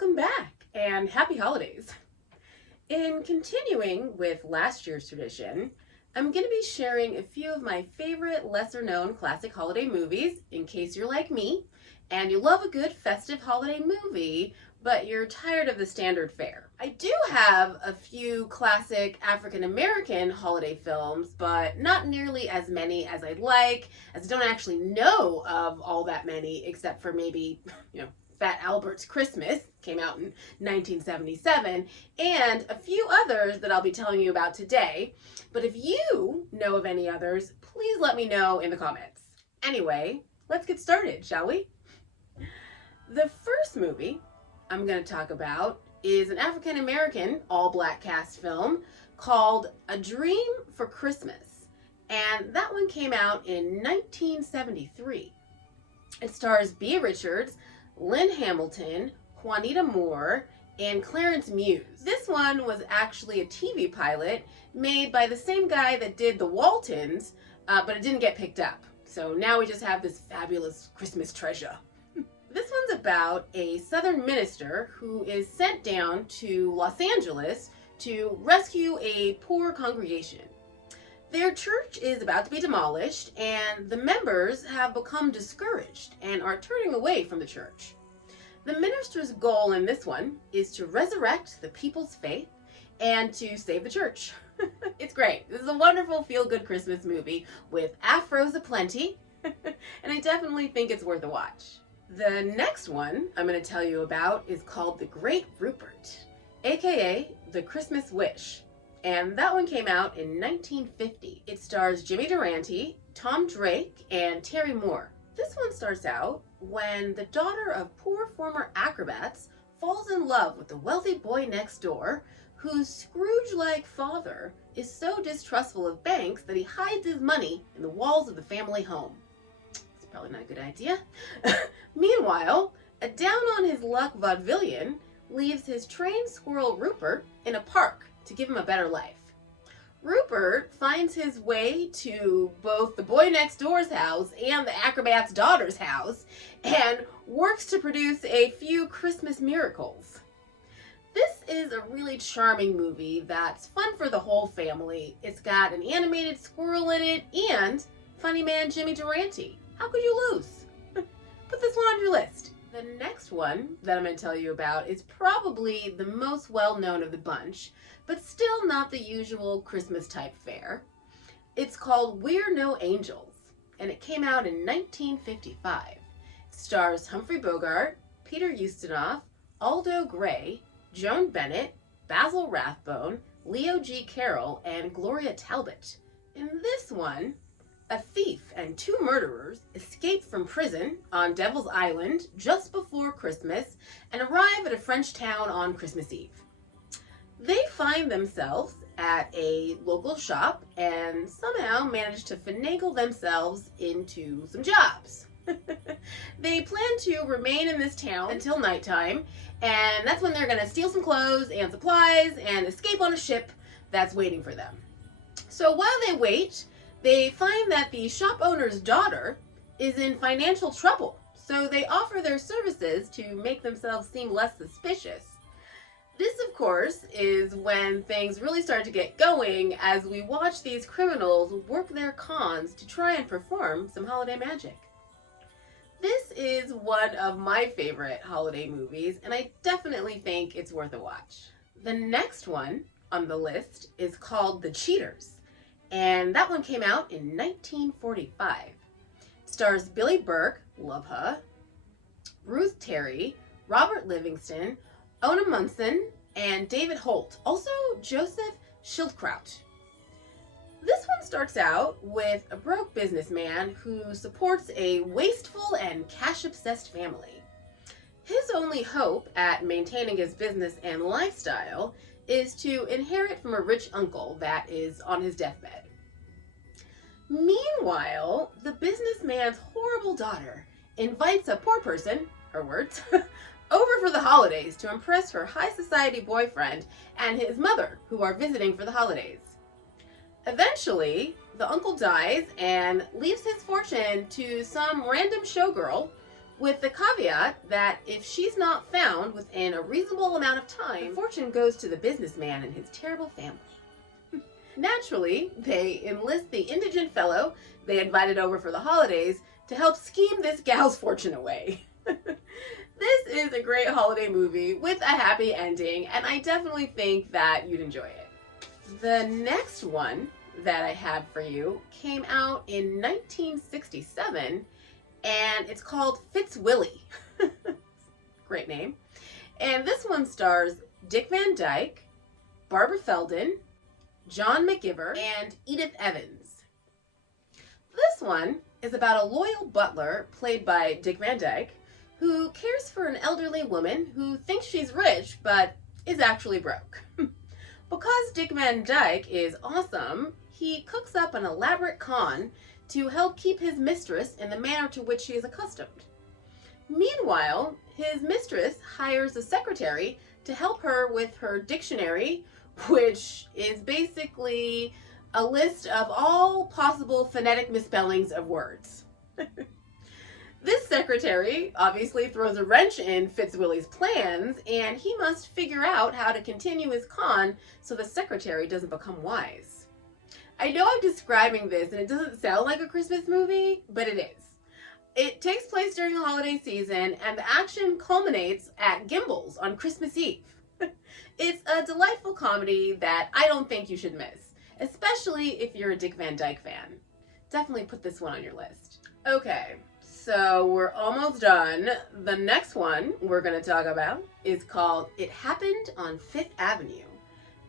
welcome back and happy holidays. In continuing with last year's tradition, I'm going to be sharing a few of my favorite lesser known classic holiday movies in case you're like me and you love a good festive holiday movie, but you're tired of the standard fare. I do have a few classic African American holiday films, but not nearly as many as I'd like, as I don't actually know of all that many except for maybe, Fat Albert's Christmas, came out in 1977, and a few others that I'll be telling you about today. But if you know of any others, please let me know in the comments. Anyway, let's get started, shall we? The first movie I'm going to talk about is an African American all-black cast film called A Dream for Christmas, and that one came out in 1973. It stars Bea Richards, Lynn Hamilton, Juanita Moore, and Clarence Muse. This one was actually a TV pilot made by the same guy that did The Waltons, but it didn't get picked up. So now we just have this fabulous Christmas treasure. This one's about a Southern minister who is sent down to Los Angeles to rescue a poor congregation. Their church is about to be demolished, and the members have become discouraged and are turning away from the church. The minister's goal in this one is to resurrect the people's faith and to save the church. It's great. This is a wonderful feel-good Christmas movie with afros aplenty, and I definitely think it's worth a watch. The next one I'm going to tell you about is called The Great Rupert, aka The Christmas Wish. And that one came out in 1950. It stars Jimmy Durante, Tom Drake, and Terry Moore. This one starts out when the daughter of poor former acrobats falls in love with the wealthy boy next door, whose Scrooge-like father is so distrustful of banks that he hides his money in the walls of the family home. It's probably not a good idea. Meanwhile, a down-on-his-luck vaudevillian leaves his trained squirrel Rupert in a park to give him a better life. Rupert finds his way to both the boy next door's house and the acrobat's daughter's house and works to produce a few Christmas miracles. This is a really charming movie that's fun for the whole family. It's got an animated squirrel in it and funny man Jimmy Durante. How could you lose? Put this one on your list. The next one that I'm going to tell you about is probably the most well-known of the bunch, but still not the usual Christmas-type fare. It's called We're No Angels, and it came out in 1955. It stars Humphrey Bogart, Peter Ustinov, Aldo Gray, Joan Bennett, Basil Rathbone, Leo G. Carroll, and Gloria Talbot. In this one, a thief and two murderers escape from prison on Devil's Island just before Christmas and arrive at a French town on Christmas Eve. They find themselves at a local shop and somehow manage to finagle themselves into some jobs. They plan to remain in this town until nighttime, and that's when they're going to steal some clothes and supplies and escape on a ship that's waiting for them. So while they wait, they find that the shop owner's daughter is in financial trouble, so they offer their services to make themselves seem less suspicious. This, of course, is when things really start to get going as we watch these criminals work their cons to try and perform some holiday magic. This is one of my favorite holiday movies, and I definitely think it's worth a watch. The next one on the list is called The Cheaters, and that one came out in 1945. It stars Billy Burke, love her, Ruth Terry, Robert Livingston, Ona Munson, and David Holt, also Joseph Schildkraut. This one starts out with a broke businessman who supports a wasteful and cash-obsessed family. His only hope at maintaining his business and lifestyle is to inherit from a rich uncle that is on his deathbed. Meanwhile, the businessman's horrible daughter invites a poor person, her words, over for the holidays to impress her high society boyfriend and his mother, who are visiting for the holidays. Eventually, the uncle dies and leaves his fortune to some random showgirl with the caveat that if she's not found within a reasonable amount of time, fortune goes to the businessman and his terrible family. Naturally, they enlist the indigent fellow they invited over for the holidays to help scheme this gal's fortune away. This is a great holiday movie with a happy ending, and I definitely think that you'd enjoy it. The next one that I have for you came out in 1967, and it's called Fitzwilly. Great name. And this one stars Dick Van Dyke, Barbara Feldon, John McGiver, and Edith Evans. This one is about a loyal butler played by Dick Van Dyke who cares for an elderly woman who thinks she's rich but is actually broke. Because Dick Van Dyke is awesome, he cooks up an elaborate con to help keep his mistress in the manner to which she is accustomed. Meanwhile, his mistress hires a secretary to help her with her dictionary, which is basically a list of all possible phonetic misspellings of words. This secretary obviously throws a wrench in Fitzwilly's plans, and he must figure out how to continue his con so the secretary doesn't become wise. I know I'm describing this and it doesn't sound like a Christmas movie, but it is. It takes place during the holiday season, and the action culminates at Gimbel's on Christmas Eve. It's a delightful comedy that I don't think you should miss, especially if you're a Dick Van Dyke fan. Definitely put this one on your list. Okay, so we're almost done. The next one we're going to talk about is called It Happened on Fifth Avenue,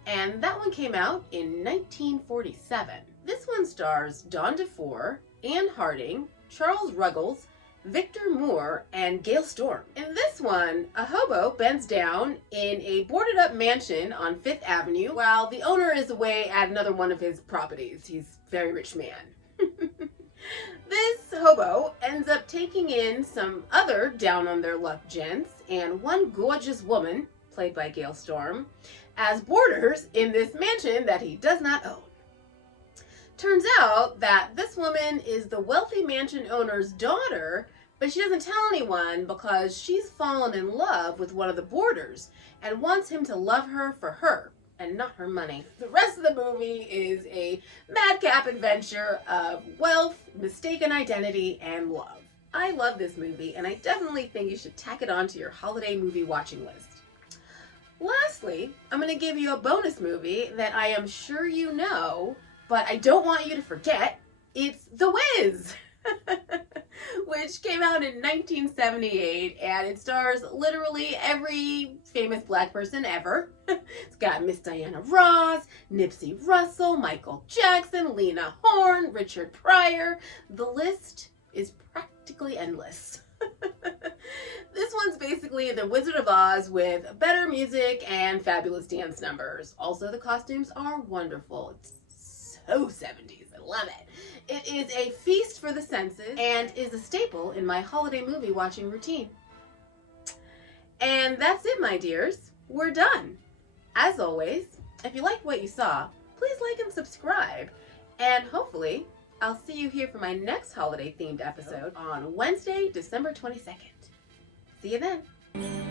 and that one came out in 1947. This one stars Don DeFore, Anne Harding, Charles Ruggles, Victor Moore, and Gail Storm. In this one, a hobo bends down in a boarded up mansion on Fifth Avenue while the owner is away at another one of his properties. He's a very rich man. This hobo ends up taking in some other down on their luck gents and one gorgeous woman, played by Gail Storm, as boarders in this mansion that he does not own. Turns out that this woman is the wealthy mansion owner's daughter, but she doesn't tell anyone because she's fallen in love with one of the boarders and wants him to love her for her and not her money. The rest of the movie is a madcap adventure of wealth, mistaken identity, and love. I love this movie, and I definitely think you should tack it on to your holiday movie watching list. Lastly, I'm going to give you a bonus movie that I am sure you know, but I don't want you to forget. It's The Wiz, which came out in 1978, and it stars literally every famous black person ever. It's got Miss Diana Ross, Nipsey Russell, Michael Jackson, Lena Horne, Richard Pryor. The list is practically endless. This one's basically The Wizard of Oz with better music and fabulous dance numbers. Also, the costumes are wonderful. It's so 70s. I love it. It is a feast for the senses and is a staple in my holiday movie watching routine. And that's it, my dears. We're done. As always, if you liked what you saw, please like and subscribe. And hopefully, I'll see you here for my next holiday-themed episode on Wednesday, December 22nd. See you then.